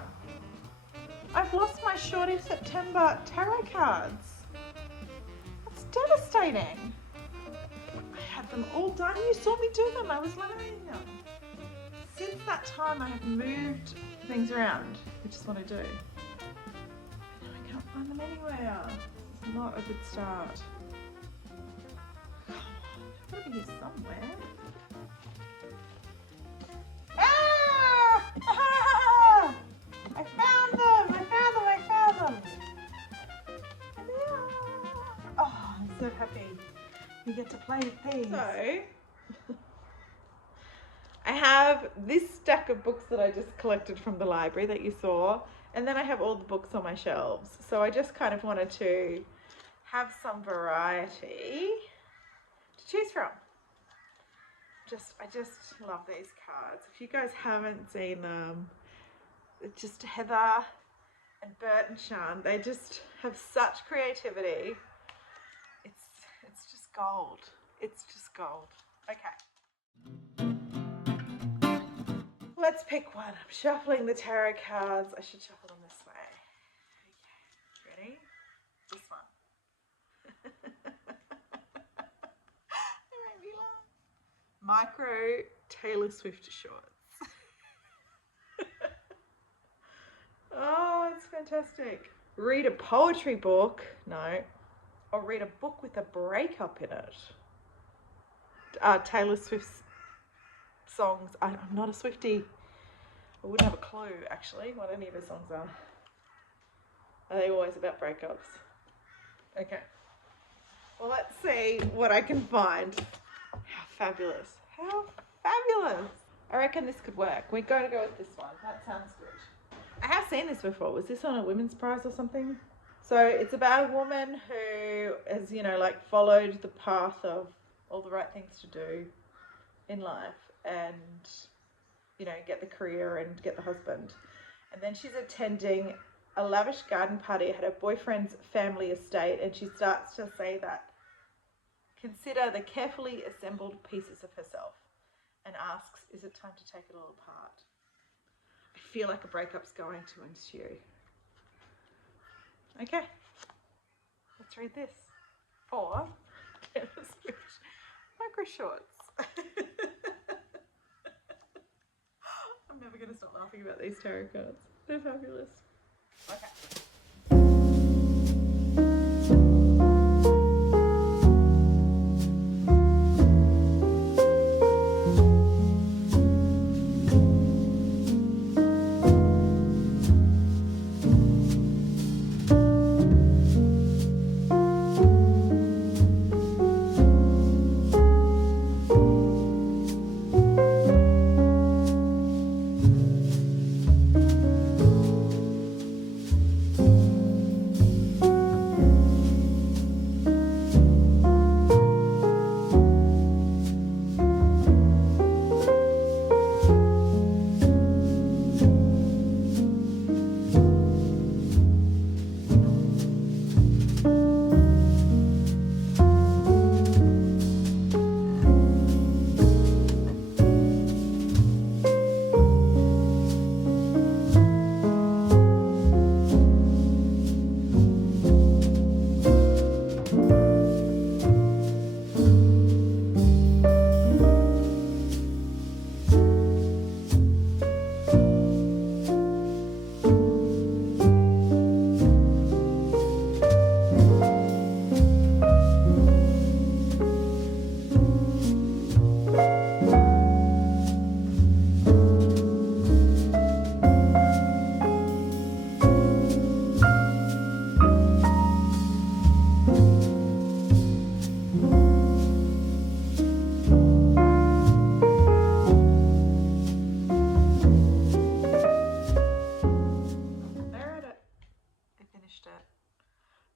out. I've lost my Shorty September Tarot cards. That's devastating. I had them all done. You saw me do them. I was laminating them. Since that time, I have moved things around, which is what I do. And now I can't find them anywhere. This is not a good start. Come on, they've got to be here somewhere. Ah! Ah! I found them! I found them! And they are. Oh, I'm so happy. We get to play with these. So, I have this stack of books that I just collected from the library that you saw, and then I have all the books on my shelves. So I just kind of wanted to have some variety to choose from. I just love these cards. If you guys haven't seen them, it's just Heather and Bert and Sian. They just have such creativity. It's just gold. It's just gold. Okay. Let's pick one. I'm shuffling the tarot cards. I should shuffle them this way. Okay, ready? This one. They make me laugh. Micro Taylor Swift shorts. Oh, it's fantastic. Read a poetry book. No. Or read a book with a breakup in it. Taylor Swift's songs. I'm not a Swiftie. I wouldn't have a clue actually what any of her songs are. Are they always about breakups? Okay. Well, let's see what I can find. How fabulous. How fabulous. I reckon this could work. We're going to go with this one. That sounds good. I have seen this before. Was this on a women's prize or something? So it's about a woman who has, like followed the path of all the right things to do in life and, get the career and get the husband. And then she's attending a lavish garden party at her boyfriend's family estate, and she starts to say that, consider the carefully assembled pieces of herself, and asks, is it time to take it all apart? I feel like a breakup's going to ensue. Okay, let's read this. Or micro shorts. I'm never going to stop laughing about these tarot cards. They're fabulous. Okay.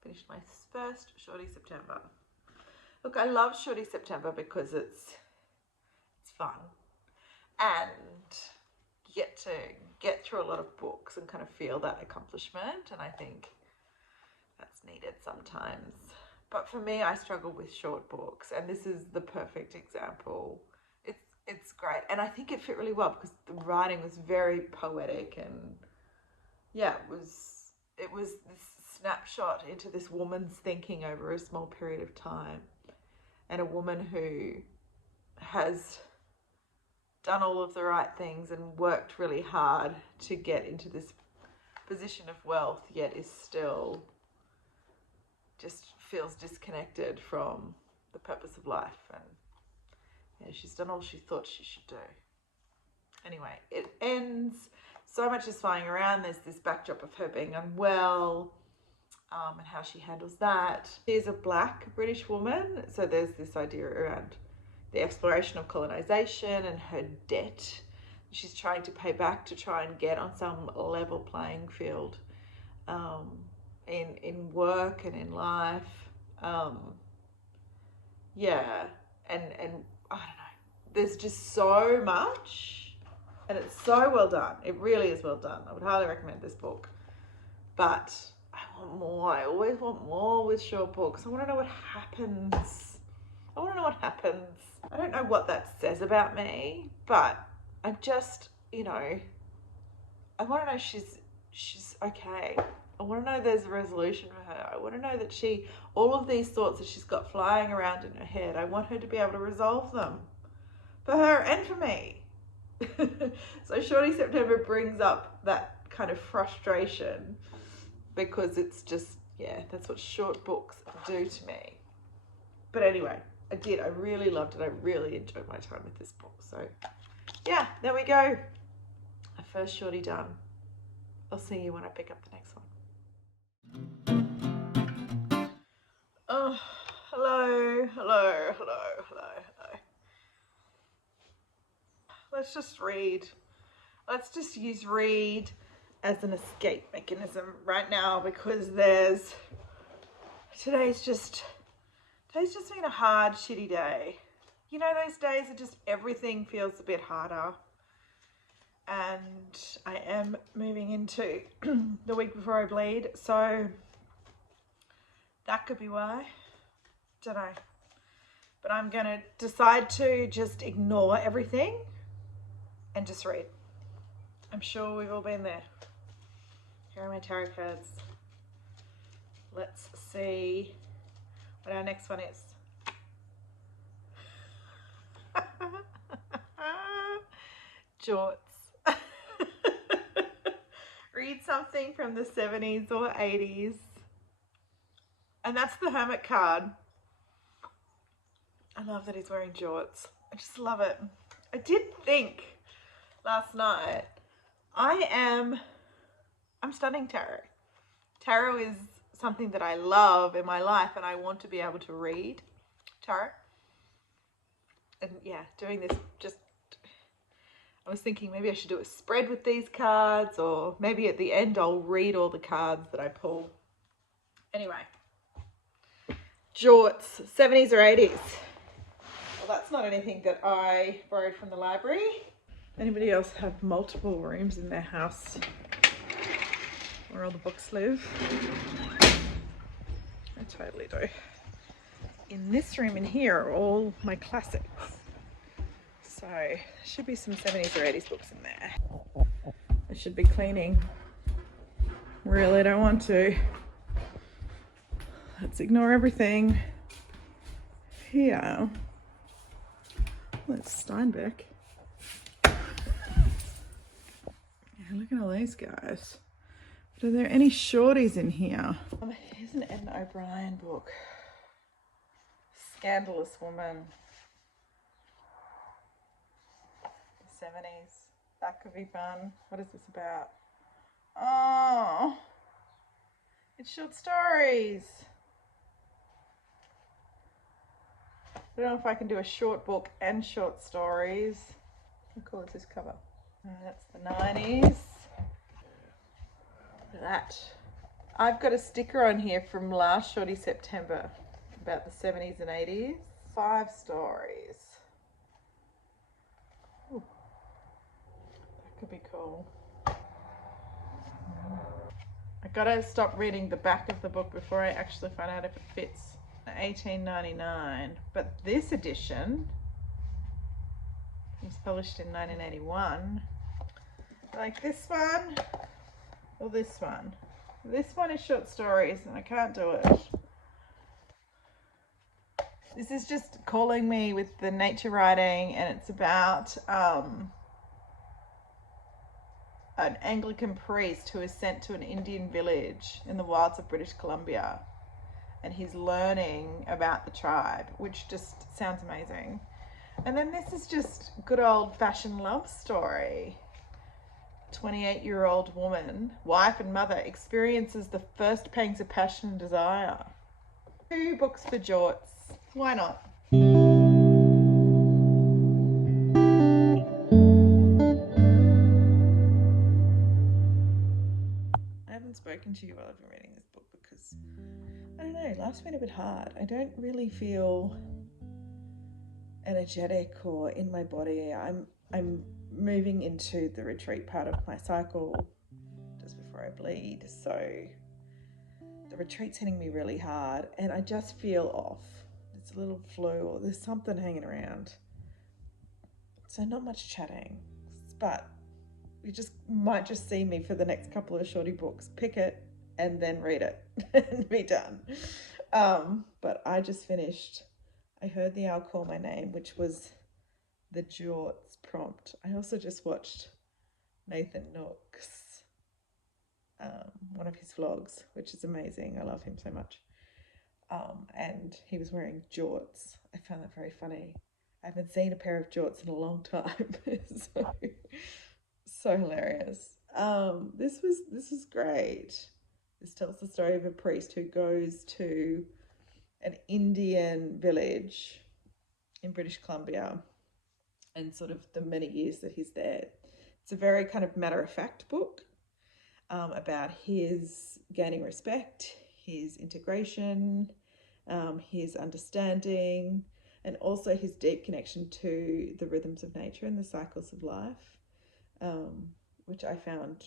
Finished my first Shorty September. Look, I love Shorty September because it's fun and you get to get through a lot of books and kind of feel that accomplishment, and I think that's needed sometimes. But for me, I struggle with short books, and this is the perfect example. It's great, and I think it fit really well because the writing was very poetic and yeah, it was this snapshot into this woman's thinking over a small period of time, and a woman who has done all of the right things and worked really hard to get into this position of wealth, yet is still just feels disconnected from the purpose of life. And yeah, she's done all she thought she should do. Anyway, it ends. So much is flying around. There's this backdrop of her being unwell, and how she handles that. She's a black British woman, so there's this idea around the exploration of colonization and her debt she's trying to pay back to try and get on some level playing field, in work and in life. Yeah, and I don't know. There's just so much, and it's so well done. It really is well done. I would highly recommend this book. But I want more. I always want more with short books. I want to know what happens. I want to know what happens. I don't know what that says about me, but I'm just, you know, I want to know she's okay. I want to know there's a resolution for her. I want to know that all of these thoughts that she's got flying around in her head, I want her to be able to resolve them for her and for me. So Shorty September brings up that kind of frustration, because it's just, yeah, that's what short books do to me. But anyway, I really loved it. I really enjoyed my time with this book. So yeah, there we go. My first shorty done. I'll see you when I pick up the next one. Oh, hello. Let's just read. Let's just use read as an escape mechanism right now, because today's just been a hard, shitty day. You know, those days are just, everything feels a bit harder. And I am moving into the week before I bleed, so that could be why. Don't know. But I'm going to decide to just ignore everything and just read. I'm sure we've all been there. Here are my tarot cards. Let's see what our next one is. Jorts. Read something from the 70s or 80s. And that's the Hermit card. I love that he's wearing jorts. I just love it. I did think last night, I'm studying tarot. Tarot is something that I love in my life, and I want to be able to read tarot. And yeah, doing this, I was thinking maybe I should do a spread with these cards, or maybe at the end I'll read all the cards that I pull. Anyway, jorts, 70s or 80s. Well, that's not anything that I borrowed from the library. Anybody else have multiple rooms in their house where all the books live? I totally do. In this room in here are all my classics. So there should be some 70s or 80s books in there. I should be cleaning. Really don't want to. Let's ignore everything. Here. Let's Steinbeck. Yeah, look at all these guys. But are there any shorties in here? Here's an Edna O'Brien book. Scandalous Woman. The 70s. That could be fun. What is this about? Oh, it's short stories. I don't know if I can do a short book and short stories. How cool is this cover? That's the 90s. Look at that. I've got a sticker on here from last Shorty September about the 70s and 80s. 5 stories. Ooh. That could be cool. I gotta stop reading the back of the book before I actually find out if it fits. $18.99, but this edition was published in 1981. Like this one, or this one. This one is short stories and I can't do it. This is just calling me with the nature writing, and it's about an Anglican priest who is sent to an Indian village in the wilds of British Columbia, and he's learning about the tribe, which just sounds amazing. And then this is just good old-fashioned love story. 28-year-old woman, wife and mother, experiences the first pangs of passion and desire. 2 books for jorts. Why not? I haven't spoken to you while I've been reading this book because, I don't know, life's been a bit hard. I don't really feel energetic or in my body. I'm moving into the retreat part of my cycle just before I bleed, so the retreat's hitting me really hard and I just feel off. It's a little flu or there's something hanging around. So not much chatting, but you might just see me for the next couple of shorty books, pick it and then read it and be done. But I just finished I Heard the Owl Call My Name, which was the Jorts prompt. I also just watched Nathan Nook's one of his vlogs, which is amazing. I love him so much. And he was wearing jorts. I found that very funny. I haven't seen a pair of jorts in a long time. so hilarious. This was great. This tells the story of a priest who goes to an Indian village in British Columbia and sort of the many years that he's there. It's a very kind of matter-of-fact book about his gaining respect, his integration, his understanding, and also his deep connection to the rhythms of nature and the cycles of life, which I found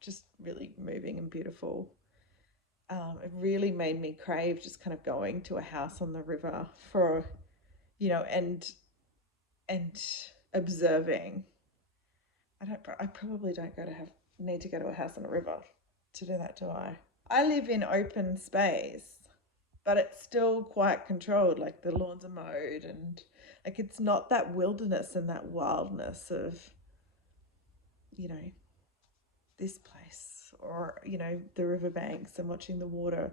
just really moving and beautiful. It really made me crave just kind of going to a house on the river for, and observing. I probably don't need to go to a house on a river to do that, do I? I live in open space, but it's still quite controlled. Like the lawns are mowed and like it's not that wilderness and that wildness of, this place or, the riverbanks and watching the water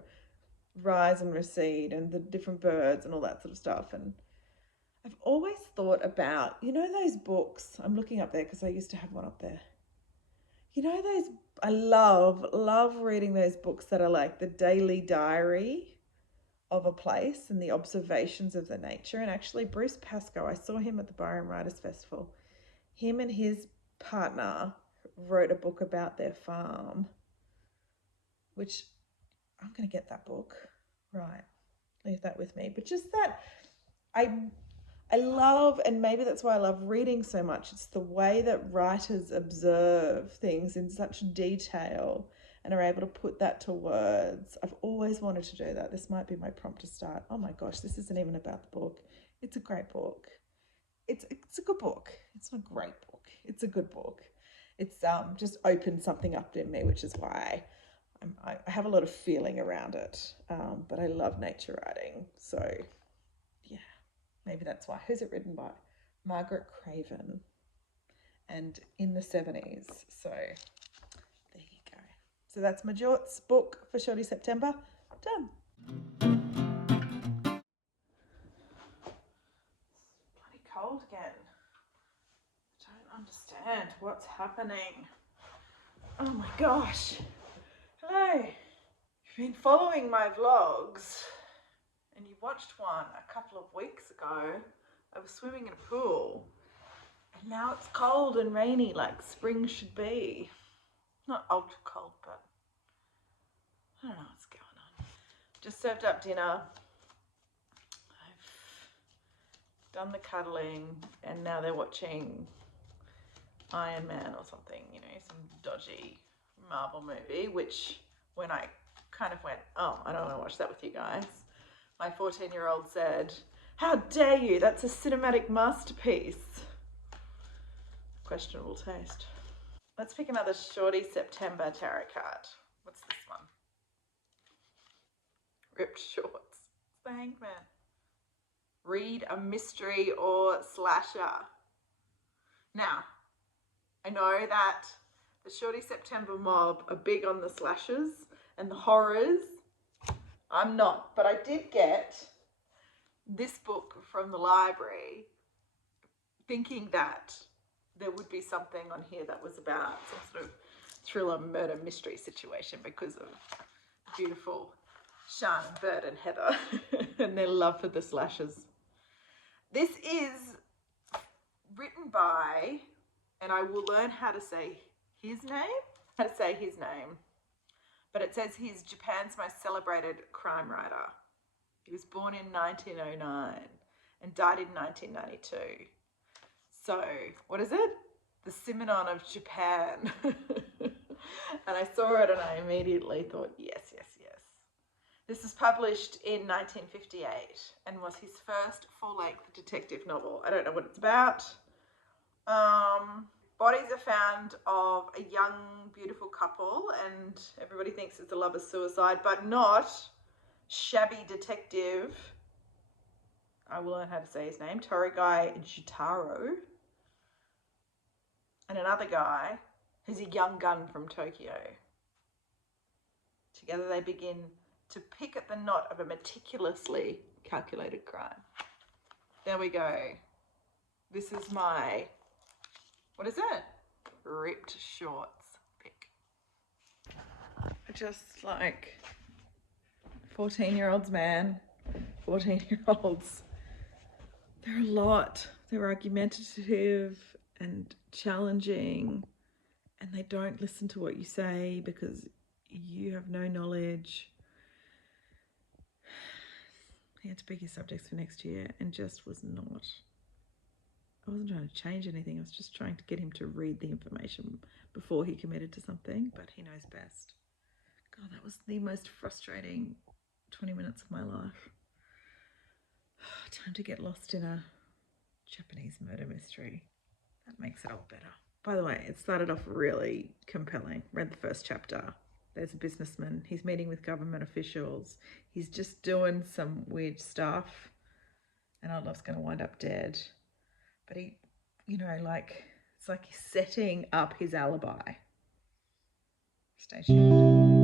rise and recede and the different birds and all that sort of stuff. And I've always thought about, those books, I'm looking up there because I used to have one up there. I love reading those books that are like the daily diary of a place and the observations of the nature. And actually Bruce Pascoe, I saw him at the Byron Writers Festival. Him and his partner wrote a book about their farm, which I'm going to get that book. Right. Leave that with me. But just that I love, and maybe that's why I love reading so much. It's the way that writers observe things in such detail and are able to put that to words. I've always wanted to do that. This might be my prompt to start. Oh my gosh, this isn't even about the book. It's a great book. It's a good book. It's not a great book. It's a good book. It's just opened something up in me, which is why I have a lot of feeling around it. But I love nature writing. So yeah, maybe that's why. Who's it written by? Margaret Craven. And in the 70s. So there you go. So that's my Jorts book for Shorty September. Done. Bloody cold again. I don't understand what's happening. Oh my gosh. Hello. You've been following my vlogs and you watched one a couple of weeks ago. I was swimming in a pool and now it's cold and rainy like spring should be. Not ultra cold, but I don't know what's going on. Just served up dinner. I've done the cuddling and now they're watching Iron Man or something, some dodgy Marvel movie, which when I kind of went, oh, I don't want to watch that with you guys, my 14-year-old said, how dare you, that's a cinematic masterpiece. Questionable taste. Let's pick another Shorty September Tarot card. What's this one? Ripped shorts. It's the Hangman. Read a mystery or slasher. Now, I know that the Shorty September mob are big on the slashers and the horrors. I'm not, but I did get this book from the library thinking that there would be something on here that was about some sort of thriller murder mystery situation because of beautiful Sian, Bert and Heather and their love for the slashers. This is written by, and I will learn how to say his name, but it says he's Japan's most celebrated crime writer. He was born in 1909 and died in 1992. So, what is it? The Simonon of Japan. And I saw it and I immediately thought, yes. This was published in 1958 and was his first full-length detective novel. I don't know what it's about. Bodies are found of a young, beautiful couple, and everybody thinks it's a lover's suicide, but not. Shabby detective, I will learn how to say his name, Torigai Jitaro, and another guy who's a young gun from Tokyo. Together they begin to pick at the knot of a meticulously calculated crime. There we go. This is my, what is it? Ripped shorts pick. Just like 14-year-olds, man. 14-year-olds. They're a lot. They're argumentative and challenging, and they don't listen to what you say because you have no knowledge. He had to pick his subjects for next year and just was not. I wasn't trying to change anything. I was just trying to get him to read the information before he committed to something, but he knows best. God, that was the most frustrating 20 minutes of my life. Time to get lost in a Japanese murder mystery. That makes it all better. By the way, it started off really compelling. Read the first chapter. There's a businessman. He's meeting with government officials. He's just doing some weird stuff. And old love's going to wind up dead. But he, it's like he's setting up his alibi. Stay tuned.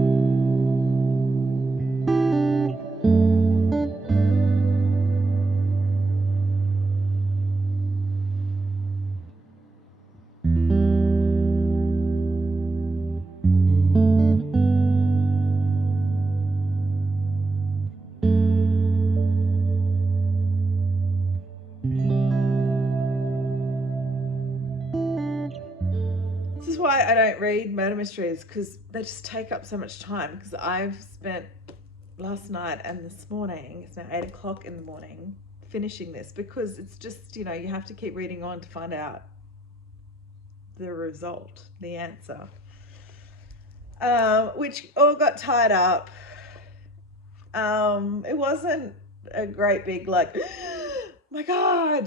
This is why I don't read murder mysteries, because they just take up so much time. Because I've spent last night and this morning, it's now 8 o'clock in the morning, finishing this, because it's just, you have to keep reading on to find out the result, the answer. Which all got tied up. It wasn't a great big, like, oh my God,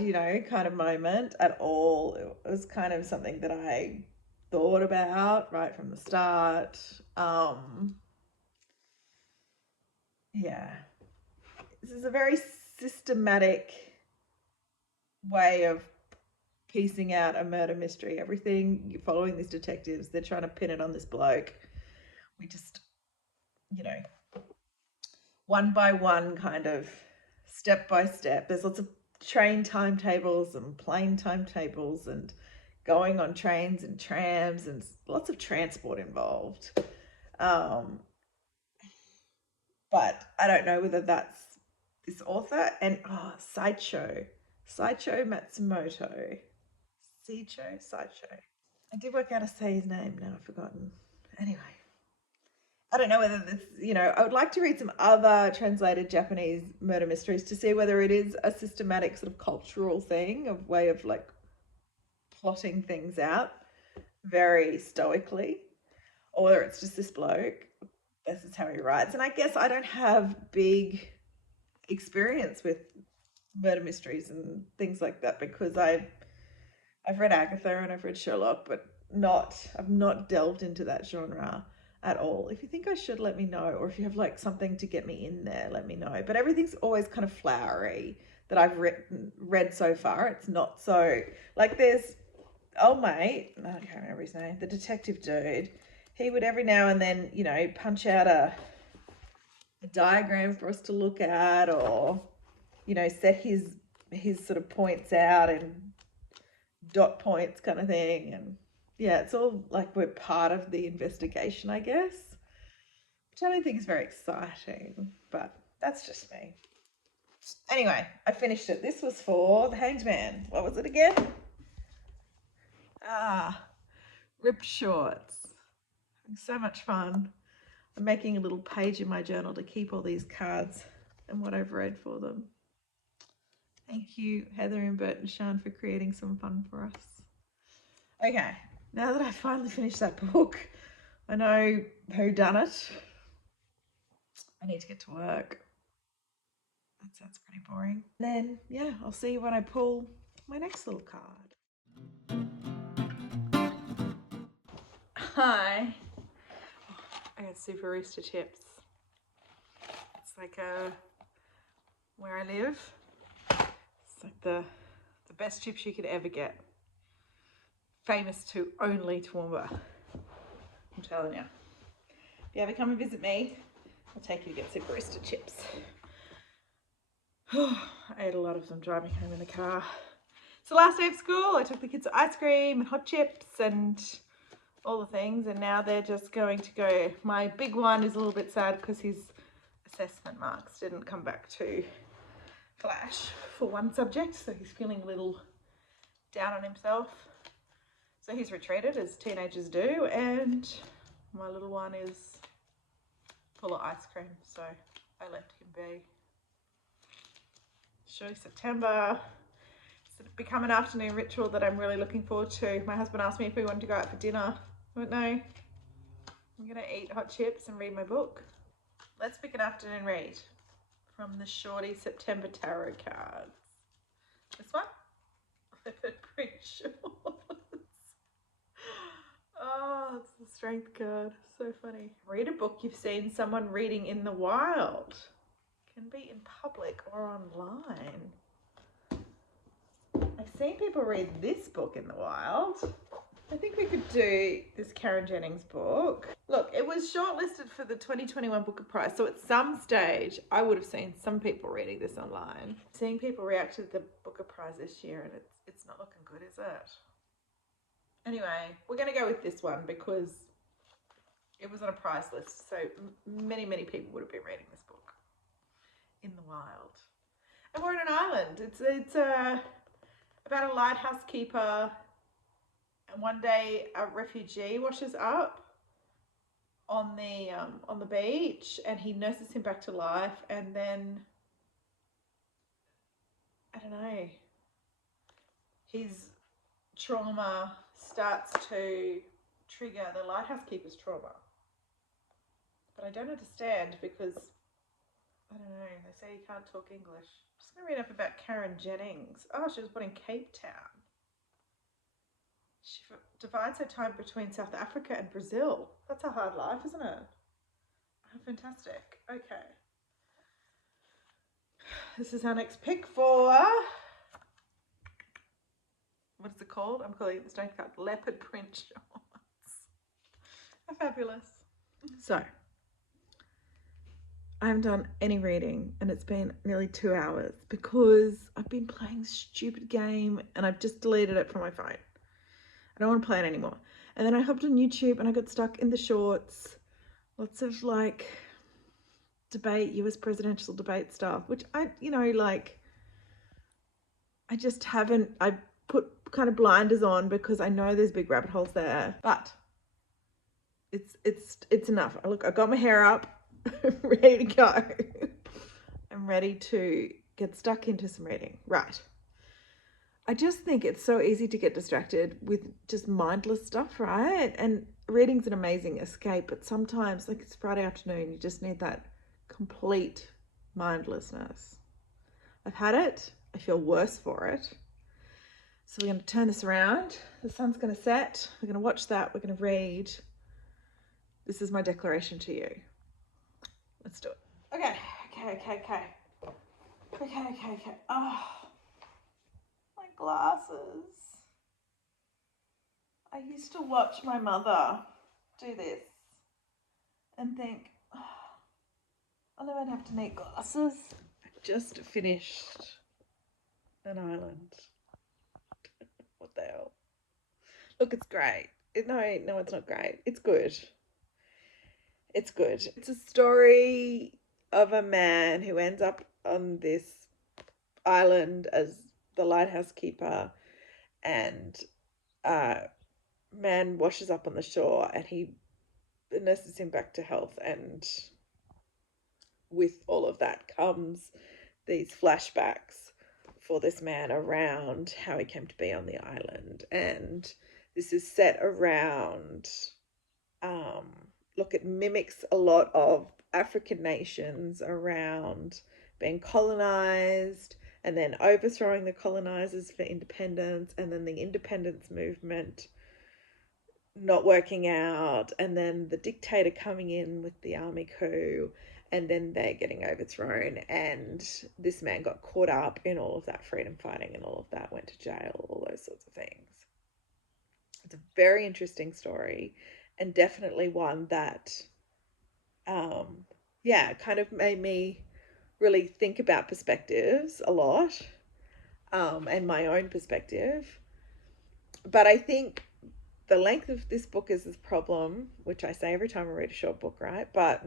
kind of moment at all. It was kind of something that I thought about right from the start. This is a very systematic way of piecing out a murder mystery. Everything, you're following these detectives, they're trying to pin it on this bloke. We just, one by one, kind of step by step. There's lots of train timetables and plane timetables and going on trains and trams and lots of transport involved. But I don't know whether that's this author and Sideshow Matsumoto. Sideshow. I did work out how to say his name, now I've forgotten. Anyway, I don't know whether this, I would like to read some other translated Japanese murder mysteries to see whether it is a systematic sort of cultural thing, a way of like plotting things out very stoically, or whether it's just this bloke, this is how he writes. And I guess I don't have big experience with murder mysteries and things like that, because I've read Agatha and I've read Sherlock, but I've not delved into that genre at all. If you think I should, let me know, or if you have like something to get me in there, let me know. But everything's always kind of flowery that I've read so far. It's not so, like, there's old mate, I can't remember his name, the detective dude. He would every now and then, you know, punch out a diagram for us to look at, or, you know, set his sort of points out and dot points kind of thing. And yeah, it's all like we're part of the investigation, I guess, which I don't think is very exciting, but that's just me. Anyway, I finished it. This was for The Hanged Man. What was it again? Ripped Shorts. Having so much fun. I'm making a little page in my journal to keep all these cards and what I've read for them. Thank you, Heather and Bert and Sian, for creating some fun for us. Okay, now that I've finally finished that book, I know who done it. I need to get to work. That sounds pretty boring. Then, yeah, I'll see you when I pull my next little card. Hi. I got Superista chips. It's like where I live. It's like the best chips you could ever get. Famous to only Toowoomba. I'm telling you. If you ever come and visit me, I'll take you to get Superista chips. I ate a lot of them driving home in the car. It's the last day of school. I took the kids to ice cream and hot chips and all the things, and now they're just going to go. My big one is a little bit sad because his assessment marks didn't come back to flash for one subject, so he's feeling a little down on himself. So he's retreated, as teenagers do, and my little one is full of ice cream, so I left him be. Shorty September. It's become an afternoon ritual that I'm really looking forward to. My husband asked me if we wanted to go out for dinner. I went, no. I'm going to eat hot chips and read my book. Let's pick an afternoon read from the Shorty September Tarot cards. This one? Leopard print shorts. Oh, it's the strength card. So funny. Read a book you've seen someone reading in the wild. Can be in public or online. I've seen people read this book in the wild. I think we could do this Karen Jennings book. Look, it was shortlisted for the 2021 Booker Prize, so at some stage I would have seen some people reading this online. Seeing people react to the Booker Prize this year, and it's not looking good, is it? Anyway, we're going to go with this one because it was on a prize list, so many people would have been reading this book in the wild. And we're on an island. It's about a lighthouse keeper, and one day a refugee washes up on the beach, and he nurses him back to life, and then I don't know, his trauma starts to trigger the lighthouse keeper's trauma. But I don't understand because I don't know, they say you can't talk English. I'm just going to read up about Karen Jennings. Oh, she was born in Cape Town. She divides her time between South Africa and Brazil. That's a hard life, isn't it? Oh, fantastic. Okay. This is our next pick for, what is it called? I'm calling it the strength card, leopard print shorts. How fabulous. So, I haven't done any reading and it's been nearly 2 hours because I've been playing a stupid game and I've just deleted it from my phone. I don't want to play it anymore. And then I hopped on YouTube and I got stuck in the shorts. Lots of like debate, US presidential debate stuff, which I just haven't, I put kind of blinders on because I know there's big rabbit holes there, but it's enough. Look, I got my hair up. Ready to go. I'm ready to get stuck into some reading. Right. I just think it's so easy to get distracted with just mindless stuff, right? And reading's an amazing escape, but sometimes, like it's Friday afternoon, you just need that complete mindlessness. I've had it. I feel worse for it. So we're going to turn this around. The sun's going to set. We're going to watch that. We're going to read. This is my declaration to you. Let's do it. Okay. Oh, my glasses. I used to watch my mother do this and think, oh, I'll never have to need glasses. I just finished an island. What the hell? Look, it's great. No, it's not great. It's good. It's good. It's a story of a man who ends up on this island as the lighthouse keeper, and man washes up on the shore and he nurses him back to health, and with all of that comes these flashbacks for this man around how he came to be on the island. And this is set around look, it mimics a lot of African nations around being colonized and then overthrowing the colonizers for independence, and then the independence movement not working out, and then the dictator coming in with the army coup, and then they're getting overthrown, and this man got caught up in all of that freedom fighting and all of that, went to jail, all those sorts of things. It's a very interesting story, and definitely one that kind of made me really think about perspectives a lot, and my own perspective. But I think the length of this book is this problem, which I say every time I read a short book, right? But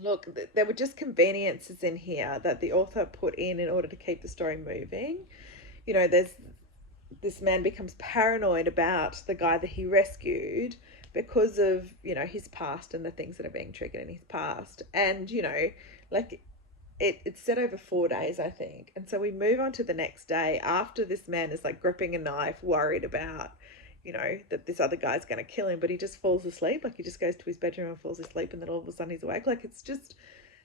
look, there were just conveniences in here that the author put in order to keep the story moving. You know, this man becomes paranoid about the guy that he rescued because of, you know, his past and the things that are being triggered in his past. And, you know, like it's set over 4 days, I think. And so we move on to the next day after this man is like gripping a knife, worried about, you know, that this other guy's going to kill him, but he just falls asleep. Like he just goes to his bedroom and falls asleep, and then all of a sudden he's awake. Like it's just,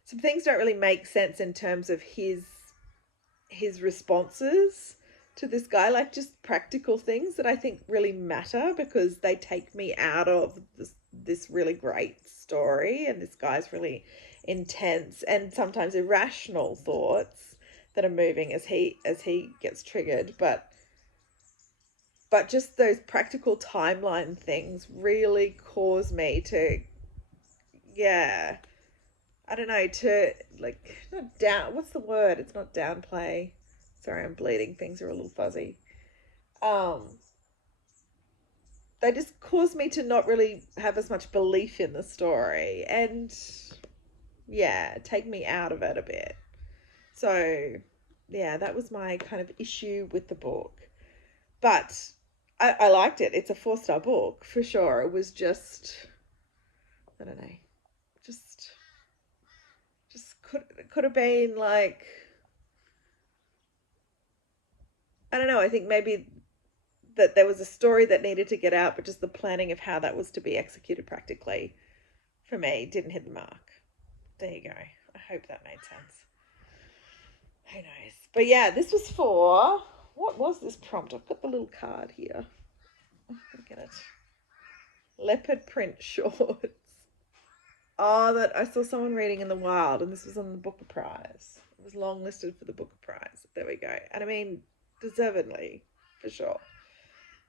some things don't really make sense in terms of his responses to this guy, like just practical things that I think really matter, because they take me out of this really great story, and this guy's really intense and sometimes irrational thoughts that are moving as he gets triggered, but just those practical timeline things really cause me to, I don't know, to like, not down, what's the word? It's not downplay. Sorry, I'm bleeding. Things are a little fuzzy. They just cause me to not really have as much belief in the story, and take me out of it a bit. So, that was my kind of issue with the book. But I liked it. It's a 4-star book for sure. It was just, I don't know, just could have been like, I don't know, I think maybe that there was a story that needed to get out, but just the planning of how that was to be executed practically, for me, didn't hit the mark. There you go. I hope that made sense. Who knows? But this was for, what was this prompt? I've got the little card here. Look at it. Leopard print shorts. Oh, that I saw someone reading in the wild, and this was on the Booker Prize. It was long listed for the Booker Prize. There we go. And I mean, deservedly, for sure.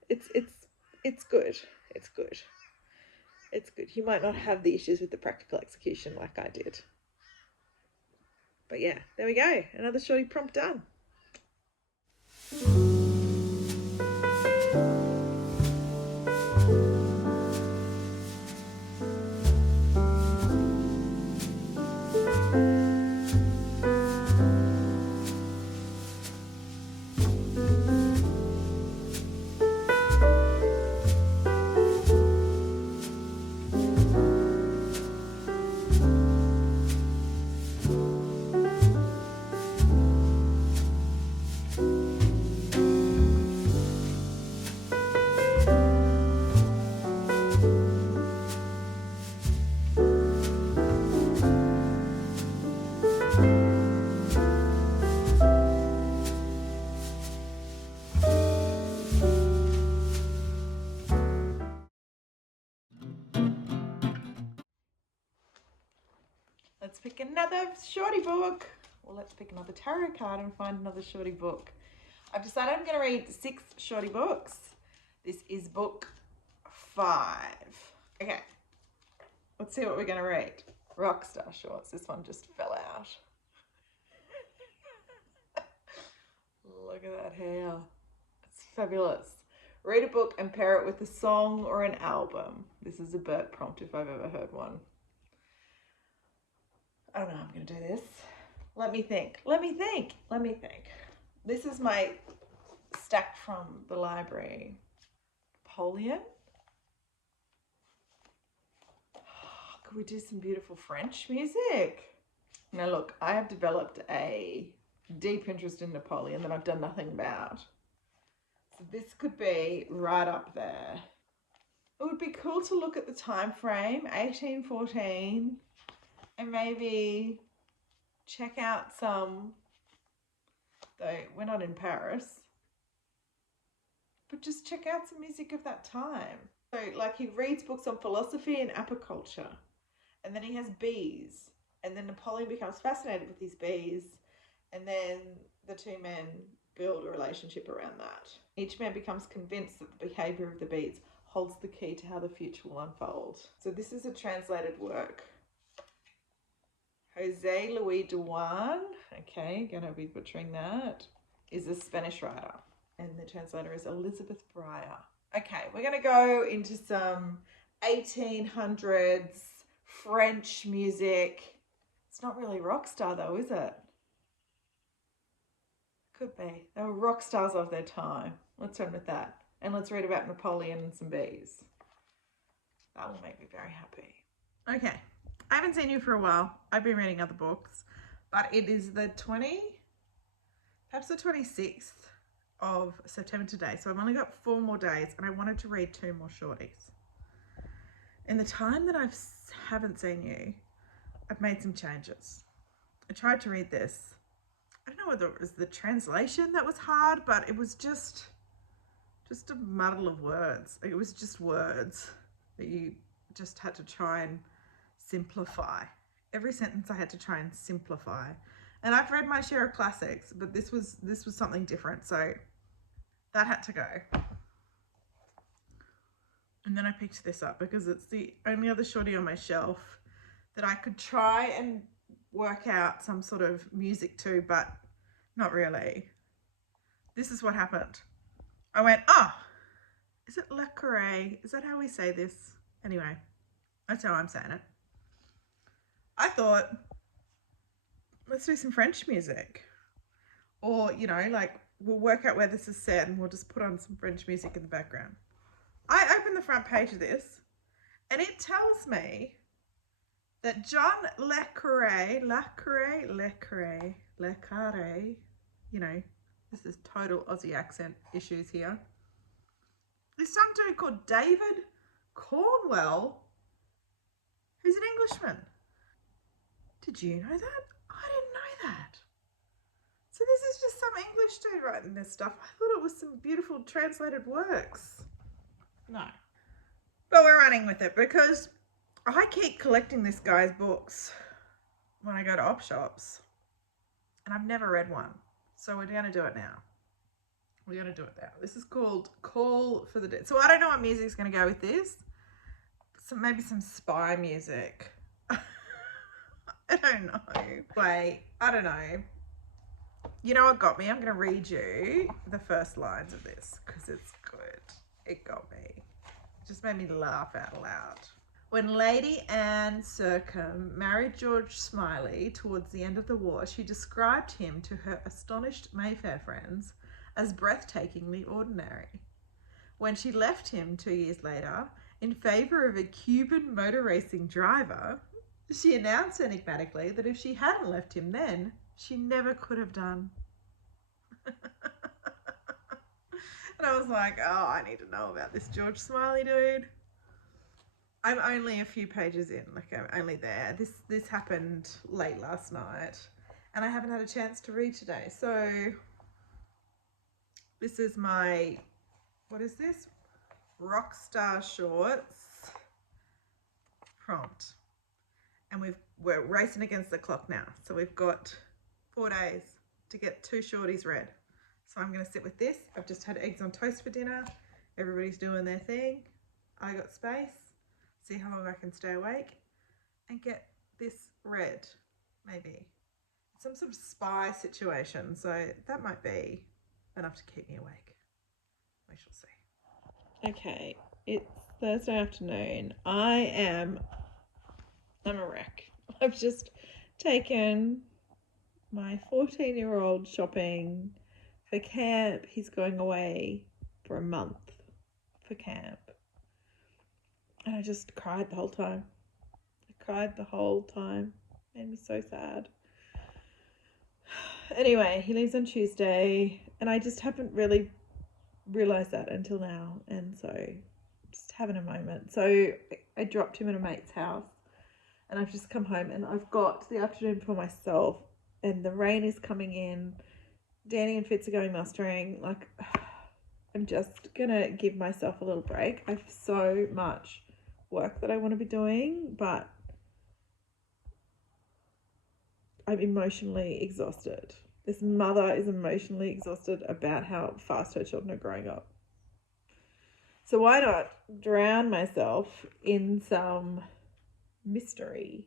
It's good. It's good. It's good. You might not have the issues with the practical execution like I did. But there we go. Another shorty prompt done. pick another shorty book. Or let's pick another tarot card and find another shorty book. I've decided I'm going to read 6 shorty books. This is book 5. Okay, let's see what we're going to read. Rockstar Shorts. This one just fell out. Look at that hair. It's fabulous. Read a book and pair it with a song or an album. This is a Bert prompt if I've ever heard one. I don't know how I'm going to do this. Let me think. This is my stack from the library. Napoleon. Could we do some beautiful French music? Now look, I have developed a deep interest in Napoleon that I've done nothing about. So this could be right up there. It would be cool to look at the time frame, 1814, and maybe check out some, though we're not in Paris, but just check out some music of that time. So like he reads books on philosophy and apiculture, and then he has bees, and then Napoleon becomes fascinated with these bees, and then the two men build a relationship around that. Each man becomes convinced that the behavior of the bees holds the key to how the future will unfold. So this is a translated work. Jose Luis Duan, okay, gonna be butchering that, is a Spanish writer, and the translator is Elizabeth Breyer. Okay, we're gonna go into some 1800s French music. It's not really rock star though, is it? Could be. They were rock stars of their time. Let's run with that. And let's read about Napoleon and some bees. That will make me very happy. Okay. I haven't seen you for a while. I've been reading other books, but it is the 26th of September today. So I've only got 4 more days and I wanted to read 2 more shorties. In the time that I haven't seen you, I've made some changes. I tried to read this. I don't know whether it was the translation that was hard, but it was just a muddle of words. It was just words that you just had to try and simplify. Every sentence I had to try and simplify. And I've read my share of classics, but this was something different, so that had to go. And then I picked this up because it's the only other shorty on my shelf that I could try and work out some sort of music to, but not really. This is what happened. I went, oh, is it Le Carré? Is that how we say this? Anyway, that's how I'm saying it. I thought, let's do some French music. Or, you know, like we'll work out where this is set and we'll just put on some French music in the background. I opened the front page of this and it tells me that John Le Carré, you know, this is total Aussie accent issues here. There's some dude called David Cornwell, who's an Englishman. Did you know that? I didn't know that. So this is just some English dude writing this stuff. I thought it was some beautiful translated works. No. But we're running with it because I keep collecting this guy's books when I go to op shops. And I've never read one. So we're going to do it now. We're going to do it now. This is called Call for the Dead. So I don't know what music's going to go with this. So maybe some spy music. I don't know. Wait, I don't know. You know what got me? I'm going to read you the first lines of this because it's good. It got me. It just made me laugh out loud. When Lady Anne Sercombe married George Smiley towards the end of the war, she described him to her astonished Mayfair friends as breathtakingly ordinary. When she left him 2 years later, in favour of a Cuban motor racing driver, she announced enigmatically that if she hadn't left him then, she never could have done. And I was like, oh, I need to know about this George Smiley dude. I'm only a few pages in, like I'm only there. This happened late last night and I haven't had a chance to read today. So this is my, what is this? Rockstar Shorts prompt. And and we're racing against the clock now. So we've got 4 days to get 2 shorties read. So I'm going to sit with this. I've just had eggs on toast for dinner. Everybody's doing their thing. I got space. See how long I can stay awake and get this read, maybe. Some sort of spy situation. So that might be enough to keep me awake. We shall see. Okay, it's Thursday afternoon. I'm a wreck. I've just taken my 14-year-old shopping for camp. He's going away for a month for camp. And I just cried the whole time. I cried the whole time. Made me so sad. Anyway, he leaves on Tuesday, and I just haven't really realised that until now. And so just having a moment. So I dropped him at a mate's house, and I've just come home, and I've got the afternoon for myself, and the rain is coming in. Danny and Fitz are going mustering. Like, I'm just gonna give myself a little break. I have so much work that I want to be doing, but I'm emotionally exhausted. This mother is emotionally exhausted about how fast her children are growing up. So why not drown myself in some mystery?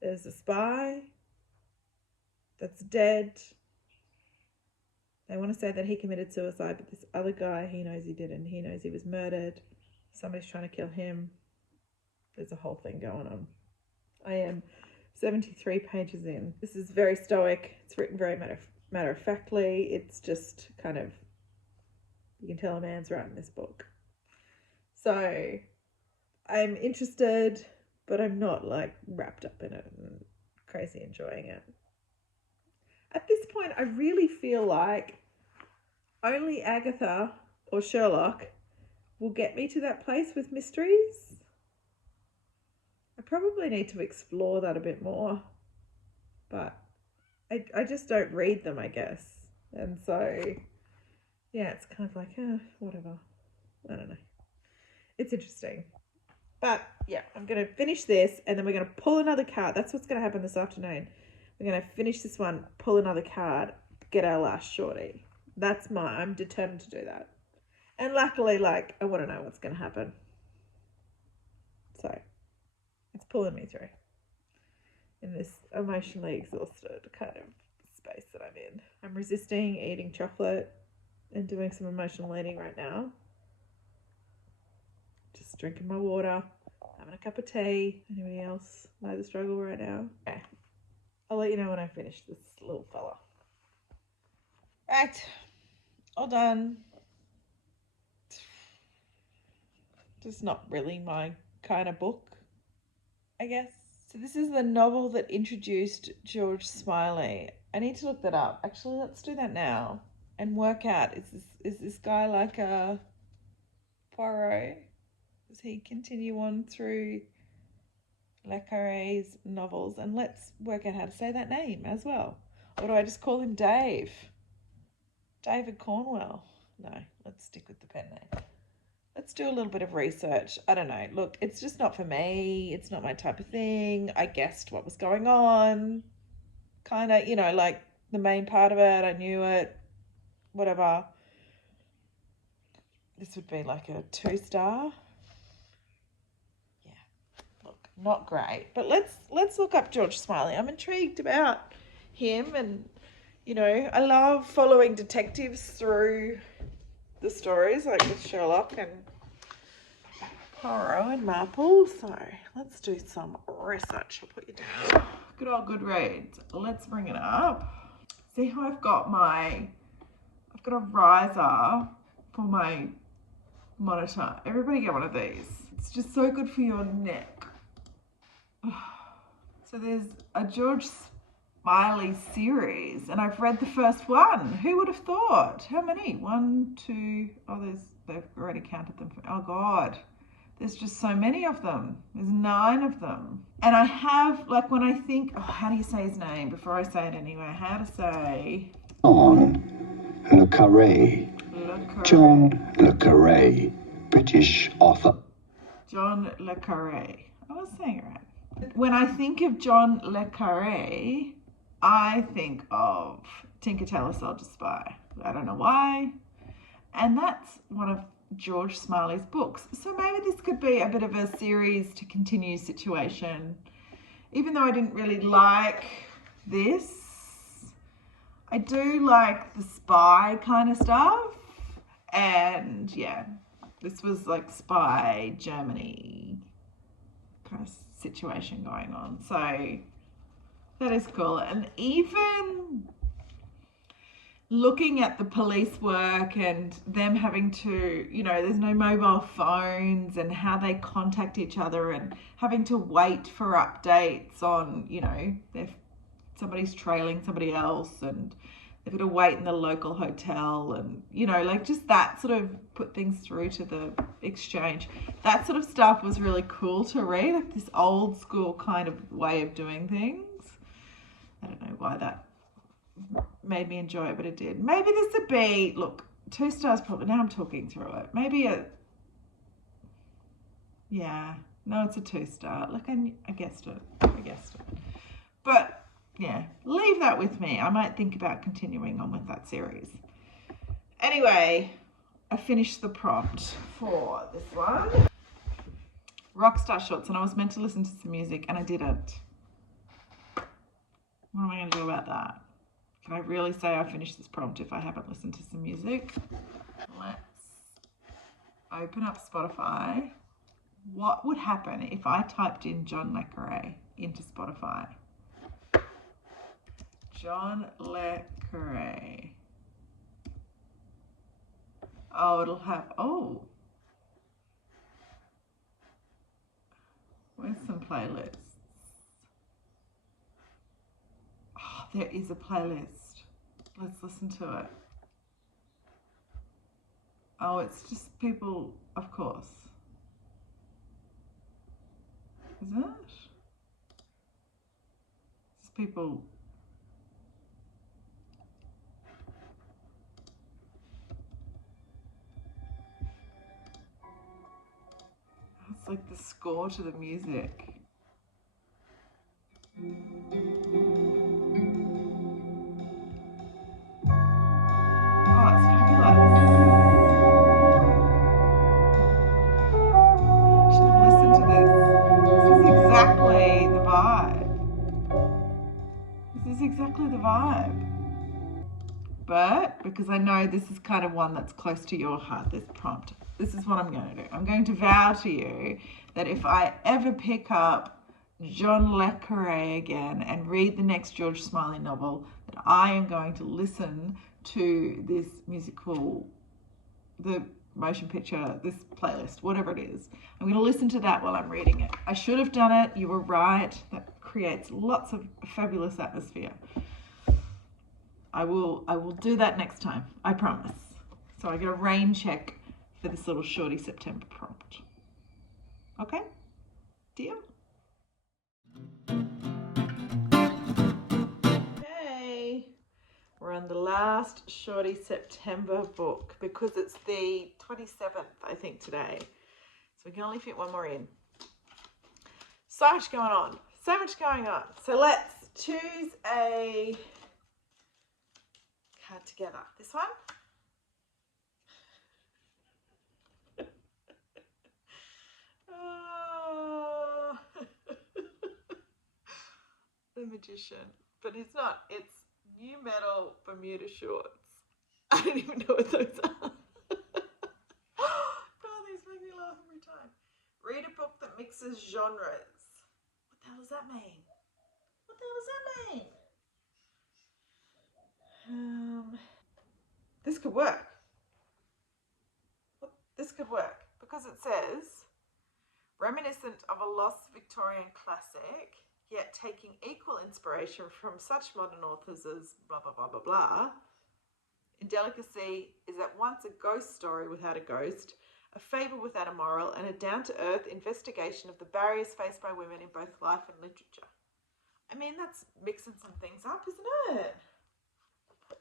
There's a spy that's dead. They want to say that he committed suicide, but this other guy, he knows he didn't. He knows he was murdered. Somebody's trying to kill him. There's a whole thing going on. I am 73 pages in. This is very stoic. It's written very matter-of-factly. It's just kind of, you can tell a man's writing this book. So I'm interested, but I'm not like wrapped up in it and crazy enjoying it. At this point, I really feel like only Agatha or Sherlock will get me to that place with mysteries. I probably need to explore that a bit more, but I just don't read them, I guess. And so, yeah, it's kind of like, whatever. I don't know. It's interesting. But, yeah, I'm going to finish this, and then we're going to pull another card. That's what's going to happen this afternoon. We're going to finish this one, pull another card, get our last shorty. I'm determined to do that. And luckily, like, I want to know what's going to happen. So it's pulling me through in this emotionally exhausted kind of space that I'm in. I'm resisting eating chocolate and doing some emotional eating right now. Just drinking my water, having a cup of tea. Anybody else know the struggle right now? Okay. I'll let you know when I finish this little fella. Right. All done. Just not really my kind of book, I guess. So this is the novel that introduced George Smiley. I need to look that up. Actually, let's do that now and work out, is this guy like a Poirot? Does he continue on through Le Carré's novels? And let's work out how to say that name as well. Or do I just call him Dave? David Cornwell. No, let's stick with the pen name. Let's do a little bit of research. I don't know. Look, it's just not for me. It's not my type of thing. I guessed what was going on. Kind of, like the main part of it. I knew it. Whatever. This would be like a 2-star. Yeah. Look, not great. But let's look up George Smiley. I'm intrigued about him, and I love following detectives through the stories, like with Sherlock and Poirot and Marple. So let's do some research. I'll put you down. Good old Goodreads. Let's bring it up. See how I've got a riser for my monitor. Everybody get one of these. It's just so good for your neck. So there's a George Smiley series, and I've read the first one. Who would have thought? How many? 1, 2, they've already counted them. Oh God, there's just so many of them. There's 9 of them. And I have, like, when I think, how do you say his name before I say it anyway? How to say? John Le Carré. John Le Carré, British author. John Le Carré. I was saying it right. when I think of John le Carré, I think of Tinker Tailor Soldier Spy. I don't know why. And that's one of George Smiley's books. So maybe this could be a bit of a series to continue situation. Even though I didn't really like this, I do like the spy kind of stuff. And yeah, this was like spy Germany kind of situation going on. So that is cool. And even looking at the police work and them having to, you know, there's no mobile phones and how they contact each other and having to wait for updates on, you know, if somebody's trailing somebody else and they've got to wait in the local hotel and, you know, like just that sort of put things through to the exchange. That sort of stuff was really cool to read, like this old school kind of way of doing things. I don't know why that made me enjoy it, but it did. Maybe this would be, look, 2 stars probably. Now I'm talking through it. Maybe yeah, no, it's a 2-star. Look, I guessed it. But yeah, leave that with me. I might think about continuing on with that series. Anyway, I finished the prompt for this one. Rockstar Shorts, and I was meant to listen to some music and I didn't. What am I going to do about that? Can I really say I finished this prompt if I haven't listened to some music? Let's open up Spotify. What would happen if I typed in John le Carré into Spotify? John le Carré. Oh, it'll have, oh. Where's some playlists? Oh, there is a playlist. Let's listen to it. Oh, it's just people, of course. Is it? It's people. It's like the score to the music. Oh, it's fabulous. I should have listened to this. This is exactly the vibe. This is exactly the vibe. But because I know this is kind of one that's close to your heart, this prompt, this is what I'm going to do. I'm going to vow to you that if I ever pick up John le Carré again and read the next George Smiley novel, that I am going to listen to this musical, the motion picture, this playlist, whatever it is. I'm going to listen to that while I'm reading it. I should have done it. You were right. That creates lots of fabulous atmosphere. I will do that next time. I promise. So I get a rain check for this little Shorty September prompt. Okay? Deal? Okay. We're on the last Shorty September book because it's the 27th, I think, today. So we can only fit one more in. So much going on. So much going on. So let's choose a card together. This one? Oh. The Magician. But it's not. It's New Metal Bermuda Shorts. I don't even know what those are. God, these make me laugh every time. Read a book that mixes genres. What the hell does that mean? What the hell does that mean? This could work. This could work because it says, reminiscent of a lost Victorian classic, yet taking equal inspiration from such modern authors as blah, blah, blah, blah, blah. Indelicacy is at once a ghost story without a ghost, a fable without a moral, and a down-to-earth investigation of the barriers faced by women in both life and literature. I mean, that's mixing some things up, isn't it?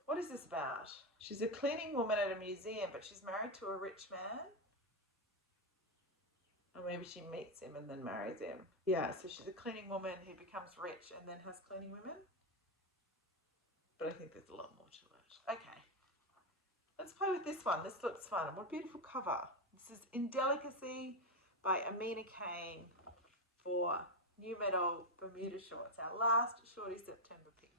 What is this about? She's a cleaning woman at a museum, but she's married to a rich man. Or maybe she meets him and then marries him. Yeah, so she's a cleaning woman who becomes rich and then has cleaning women. But I think there's a lot more to it. Okay. Let's play with this one. This looks fun. What a beautiful cover. This is Indelicacy by Amina Kane for New Metal Bermuda Shorts. Our last Shorty September pick.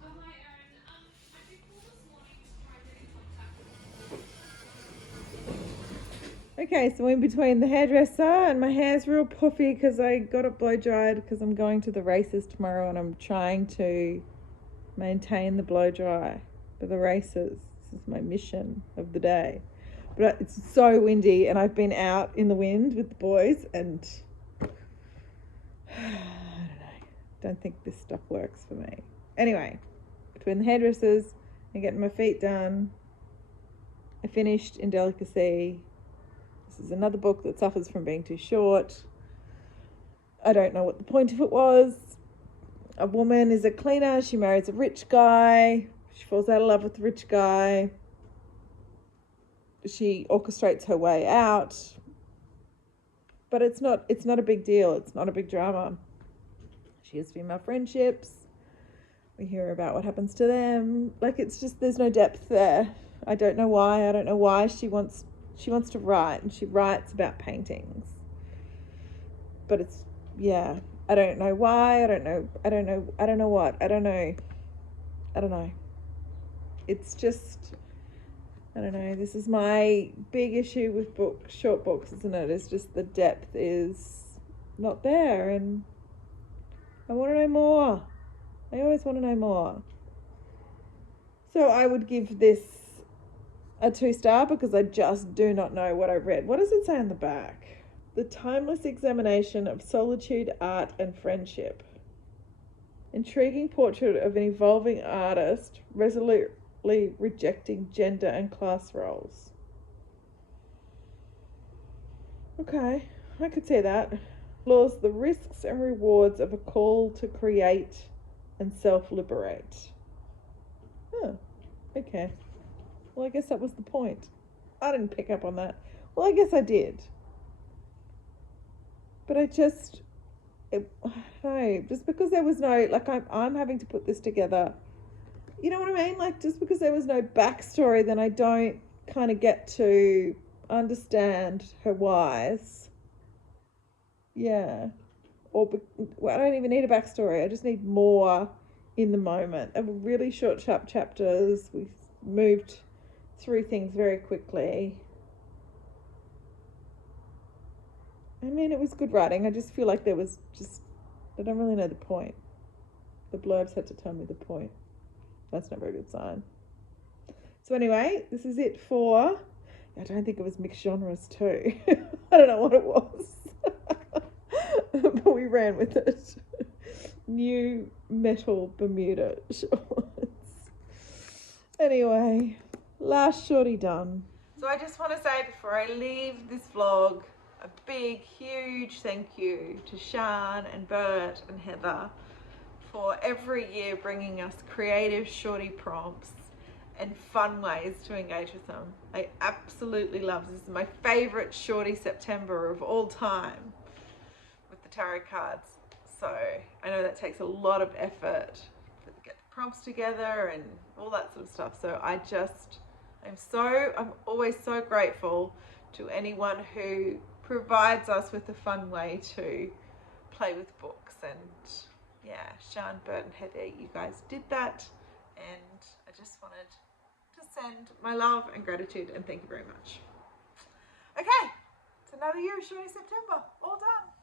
Oh, hi, Erin. I did call this morning to try and get in contact with Okay, so in between the hairdresser and my hair's real puffy because I got it blow dried because I'm going to the races tomorrow and I'm trying to maintain the blow dry for the races. This is my mission of the day. But it's so windy and I've been out in the wind with the boys and I don't know. Don't think this stuff works for me. Anyway, between the hairdressers and getting my feet done, I finished Indelicacy. This is another book that suffers from being too short. I don't know what the point of it was. A woman is a cleaner. She marries a rich guy. She falls out of love with the rich guy. She orchestrates her way out. But it's not a big deal. It's not a big drama. She has female friendships. We hear about what happens to them. Like, it's just, there's no depth there. I don't know why. I don't know why she wants to write, and she writes about paintings. But it's, yeah, I don't know why. I don't know what. I don't know. It's just, I don't know. This is my big issue with short books, isn't it? It's just the depth is not there, and I want to know more. I always want to know more. So I would give this a 2-star because I just do not know what I read. What does it say on the back? The timeless examination of solitude, art, and friendship. Intriguing portrait of an evolving artist, resolutely rejecting gender and class roles. Okay, I could see that. Explores the risks and rewards of a call to create and self-liberate. Oh, okay. Well, I guess that was the point. I didn't pick up on that. Well, I guess I did. But I don't know, just because there was no, like, I'm having to put this together. You know what I mean? Like, just because there was no backstory, then I don't kind of get to understand her whys. Yeah. I don't even need a backstory. I just need more in the moment. They were really short, sharp chapters. We moved through things very quickly. I mean, it was good writing. I just feel like there was just, I don't really know the point. The blurbs had to tell me the point. That's not a very good sign. So anyway, this is it for, I don't think it was mixed genres too. I don't know what it was. But we ran with it. New Metal Bermuda Shorts. Anyway, last shorty done. So I just want to say before I leave this vlog, a big, huge thank you to Sian and Bert and Heather for every year bringing us creative shorty prompts and fun ways to engage with them. I absolutely love this. This is my favorite Shorty September of all time with the tarot cards. So I know that takes a lot of effort to get the prompts together and all that sort of stuff. So I'm always so grateful to anyone who provides us with a fun way to play with books. And yeah, Sian, Bert and Heather, you guys did that, and I just wanted to send my love and gratitude and thank you very much. Okay, it's another year of Shorty September, all done.